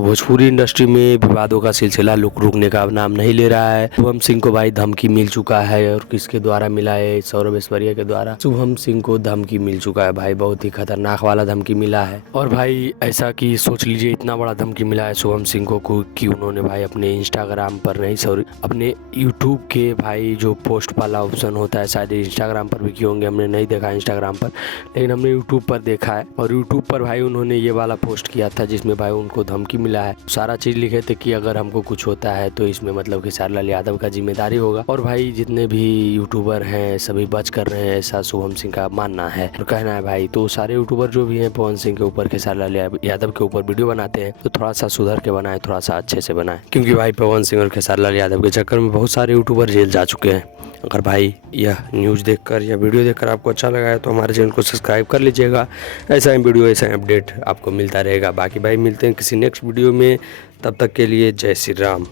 Bhojpuri industry में विवादों का सिलसिला रुकने का अब नाम नहीं ले रहा है। शुभम सिंह को भाई धमकी मिल चुका है और किसके द्वारा मिला है? सौरभ ऐश्वर्या के द्वारा शुभम सिंह को धमकी मिल चुका है भाई, बहुत ही खतरनाक वाला धमकी मिला है। और भाई ऐसा कि सोच लीजिए इतना बड़ा धमकी मिला है शुभम सिंह को कि उन्होंने भाई अपने इंस्टाग्राम पर नहीं, सॉरी अपने यूट्यूब के भाई जो पोस्ट वाला ऑप्शन होता है, शायद इंस्टाग्राम पर भी किए होंगे, हमने नहीं देखा इंस्टाग्राम पर, लेकिन हमने यूट्यूब पर देखा है। और यूट्यूब पर भाई उन्होंने ये वाला पोस्ट किया था जिसमें भाई उनको धमकी मिला है। सारा चीज लिखे थे कि अगर हमको कुछ होता है तो इसमें मतलब खेसारी लाल यादव का जिम्मेदारी होगा। और भाई जितने भी यूट्यूबर हैं सभी बच कर रहे हैं, ऐसा शुभम सिंह का मानना है और कहना है भाई। तो सारे यूट्यूबर जो भी हैं पवन सिंह के ऊपर, खेसारी लाल यादव के ऊपर वीडियो बनाते हैं तो थोड़ा सा सुधर के बनाए, थोड़ा सा अच्छे से बनाए, क्योंकि भाई पवन सिंह और खेसारी लाल यादव के चक्कर में बहुत सारे यूट्यूबर जेल जा चुके हैं। अगर भाई यह न्यूज़ देखकर या वीडियो देखकर आपको अच्छा लगा है तो हमारे चैनल को सब्सक्राइब कर लीजिएगा। ऐसा ही वीडियो, ऐसा अपडेट आपको मिलता रहेगा। बाकी भाई मिलते हैं किसी नेक्स्ट वीडियो में, तब तक के लिए जय श्री राम।